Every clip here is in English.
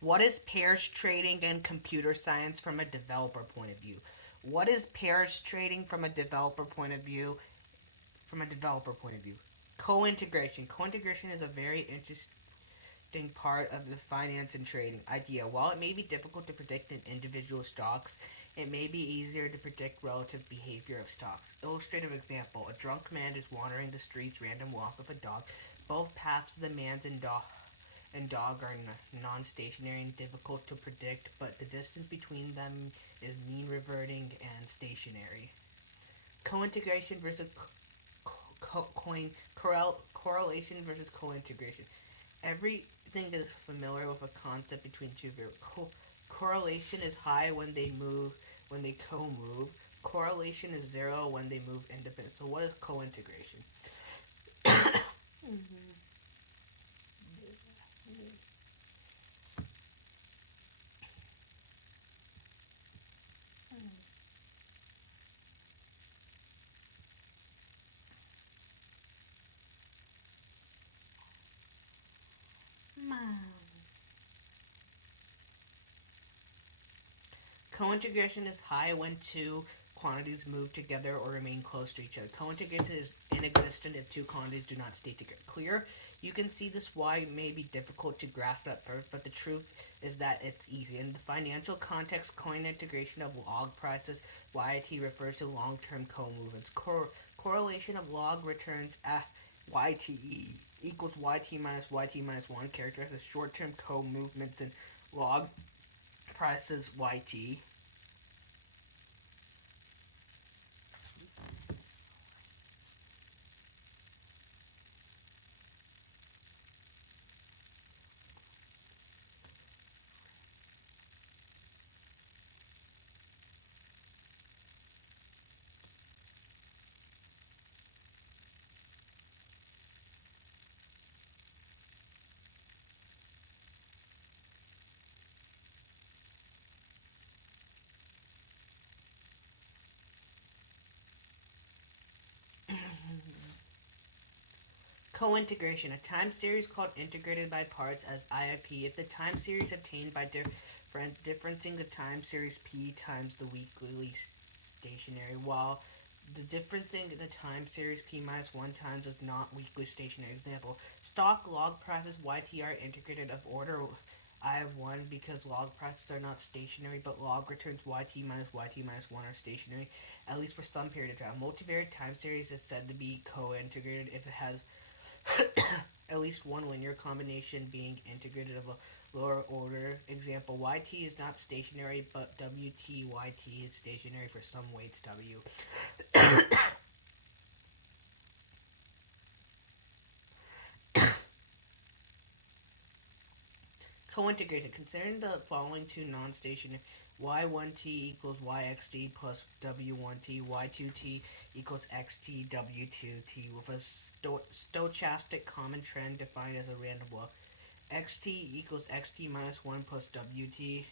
What is pairs trading and computer science from a developer point of view? What is pairs trading from a developer point of view? From a developer point of view, co-integration. Co-integration is a very interesting part of the finance and trading idea. While it may be difficult to predict in individual stocks, it may be easier to predict relative behavior of stocks. Illustrative example: a drunk man is wandering the streets, random walk of a dog. Both paths of the man and dog are non-stationary and difficult to predict, but the distance between them is mean reverting and stationary. Co-integration versus correlation versus co-integration. Everything is familiar with a concept between two variables. Correlation is high when they co-move. Correlation is zero when they move independent. So what is co-integration? Co-integration is high when two quantities move together or remain close to each other. Co-integration is inexistent if two quantities do not stay together. Clear? You can see this why it may be difficult to grasp at first, but the truth is that it's easy. In the financial context, co-integration of log prices, YT, refers to long-term co-movements. Correlation of log returns at YTE equals YT minus 1 characterizes short-term co-movements in log prices YT. Co-integration, a time series called integrated by parts as IIP if the time series obtained by differencing the time series P times the weekly stationary, while the differencing the time series P minus 1 times is not weekly stationary. Example: stock log prices YT are integrated of order I of 1 because log prices are not stationary, but log returns YT minus 1 are stationary, at least for some period of time. Multivariate time series is said to be co-integrated if it has at least one linear combination being integrated of a lower order. Example: YT is not stationary, but WTYT is stationary for some weights W. Co-integrated. Considering the following two non-stationary: y1t equals yxt plus w1t, y2t equals xt w2t, with a stochastic common trend defined as a random walk. Xt equals xt minus 1 plus wt,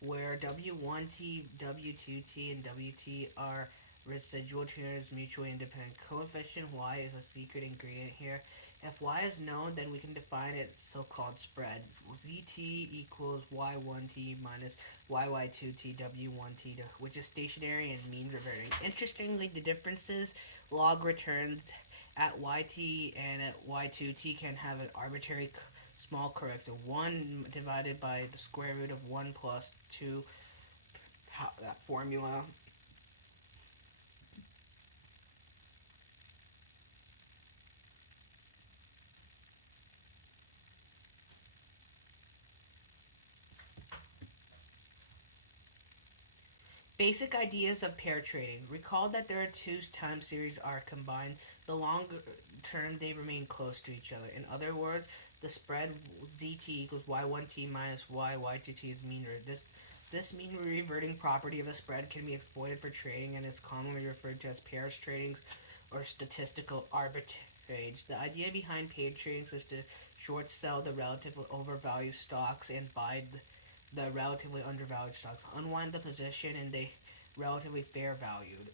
where w1t, w2t, and wt are residual terms mutually independent. Coefficient y is a secret ingredient here. If y is known, then we can define its so-called spread. Zt equals y1t minus yy2t w1t, which is stationary and mean reverting. Interestingly, the differences log returns at yt and at y2t can have an arbitrary small corrective. 1 divided by the square root of 1 plus 2, that formula. Basic ideas of pair trading. Recall that there are two time series are combined. The longer term they remain close to each other. In other words, the spread zt equals y1t minus y2t is mean reverting. This mean reverting property of a spread can be exploited for trading and is commonly referred to as pairs trading or statistical arbitrage. The idea behind pair trading is to short sell the relatively overvalued stocks and buy the relatively undervalued stocks, unwind the position and they relatively fair valued.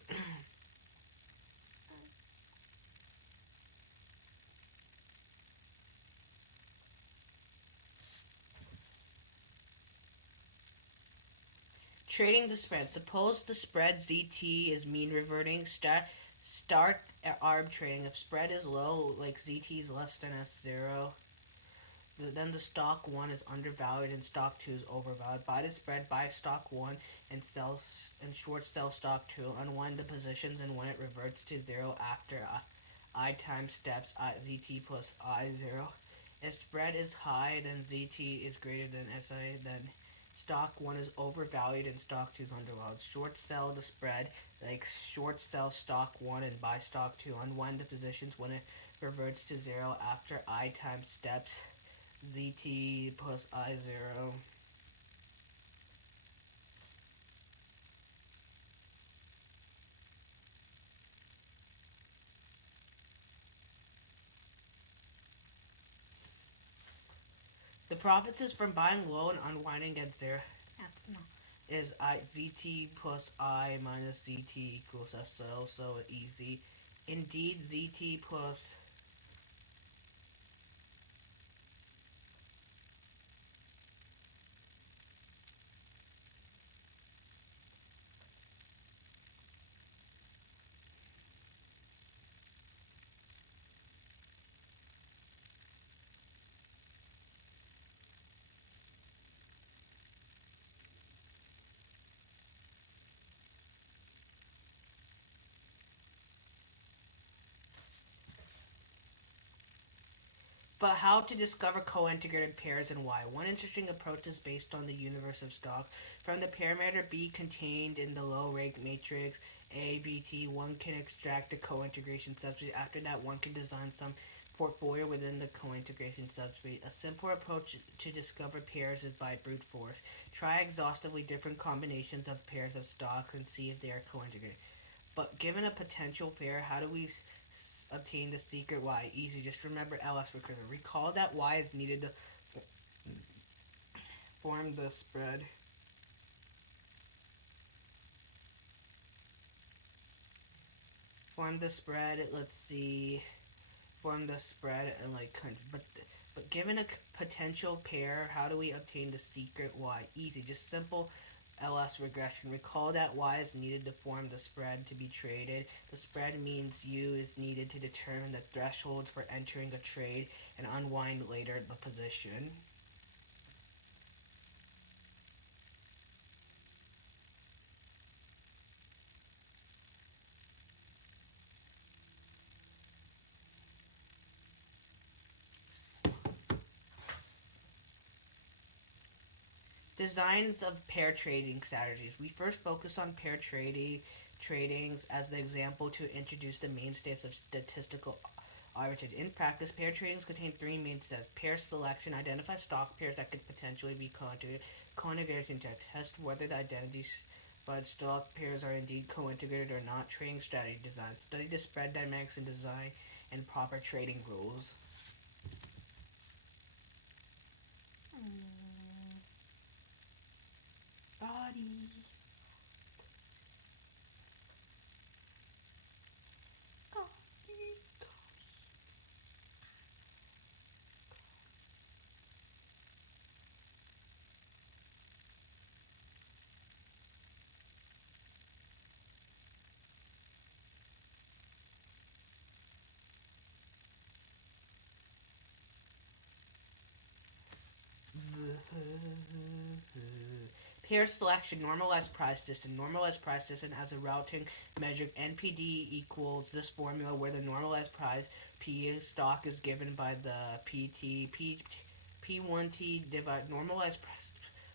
Trading the spread. Suppose the spread ZT is mean reverting. Start arb trading. If spread is low, like ZT is less than S0, then the stock 1 is undervalued and stock 2 is overvalued. Buy the spread, buy stock 1 and short sell stock 2. Unwind the positions, and when it reverts to 0 after I time steps ZT plus I0. If spread is high, then ZT is greater than SI, then stock 1 is overvalued and stock 2 is undervalued. Short sell the spread, like short sell stock 1 and buy stock 2. Unwind the positions when it reverts to 0 after I time steps ZT plus I0. The profits is from buying low and unwinding at 0. Is ZT plus I minus ZT equals SL, so easy. Indeed, ZT plus But how to discover co-integrated pairs and why? One interesting approach is based on the universe of stocks. From the parameter B contained in the low-rank matrix ABT, one can extract the co-integration subspace. After that, one can design some portfolio within the co-integration subspace. A simpler approach to discover pairs is by brute force. Try exhaustively different combinations of pairs of stocks and see if they are co-integrated. But given a potential pair, how do we obtain the secret Y? Easy, just remember LS recursion. Recall that Y is needed to form the spread. Form the spread, let's see. Form the spread and but given a potential pair, how do we obtain the secret Y? Easy, just simple LS regression. Recall that Y is needed to form the spread to be traded. The spread means U is needed to determine the thresholds for entering a trade and unwind later the position. Designs of pair trading strategies. We first focus on pair tradings as the example to introduce the main steps of statistical arbitrage. In practice, pair tradings contain three main steps. Pair selection. Identify stock pairs that could potentially be co-integrated. Co-integration check. Test whether the identities but stock pairs are indeed co-integrated or not. Trading strategy design. Study the spread dynamics and design and proper trading rules. Body. Pair selection, normalized price distance. Normalized price distance as a routing measure. NPD equals this formula where the normalized price P stock is given by the PT. P1T divide normalized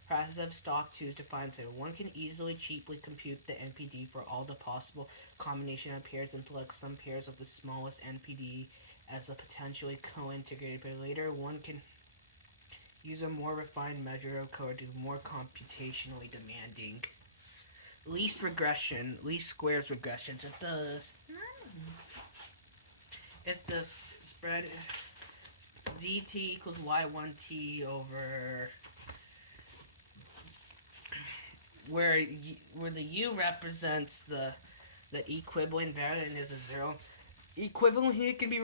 prices of stock 2 is defined so one can easily cheaply compute the NPD for all the possible combination of pairs and select some pairs of the smallest NPD as a potentially co-integrated, but later one can use a more refined measure of code to be more computationally demanding. Least squares regressions. If the spread ZT equals Y1T over where the U represents the equivalent variant is a 0. Equivalent here can be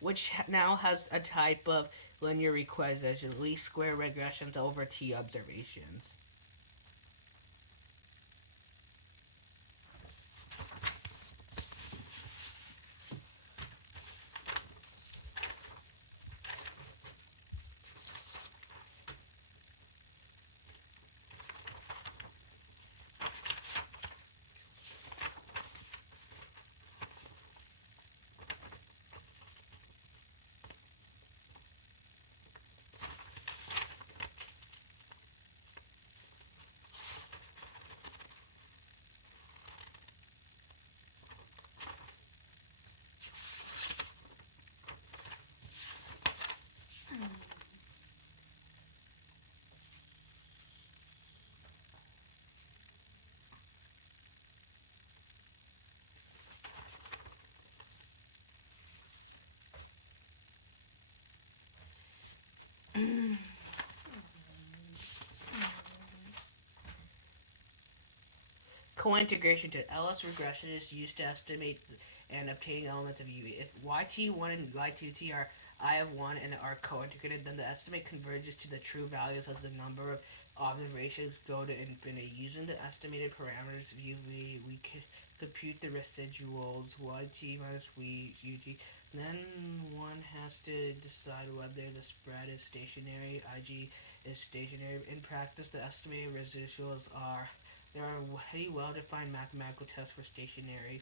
which now has a type of linear regression, least square regressions over t observations. Co-integration to LS regression is used to estimate and obtain elements of U. If YT1 and Y2T are I of 1 and are co-integrated, then the estimate converges to the true values as the number of observations go to infinity. Using the estimated parameters of UV, we can compute the residuals YT minus UT. Then one has to decide whether the spread is stationary, IG is stationary. In practice, the estimated residuals are there are very well-defined mathematical tests for stationary.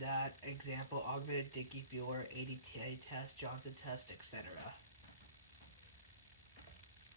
That example, augmented Dickey-Buehler, ADT test, Johnson test, etc.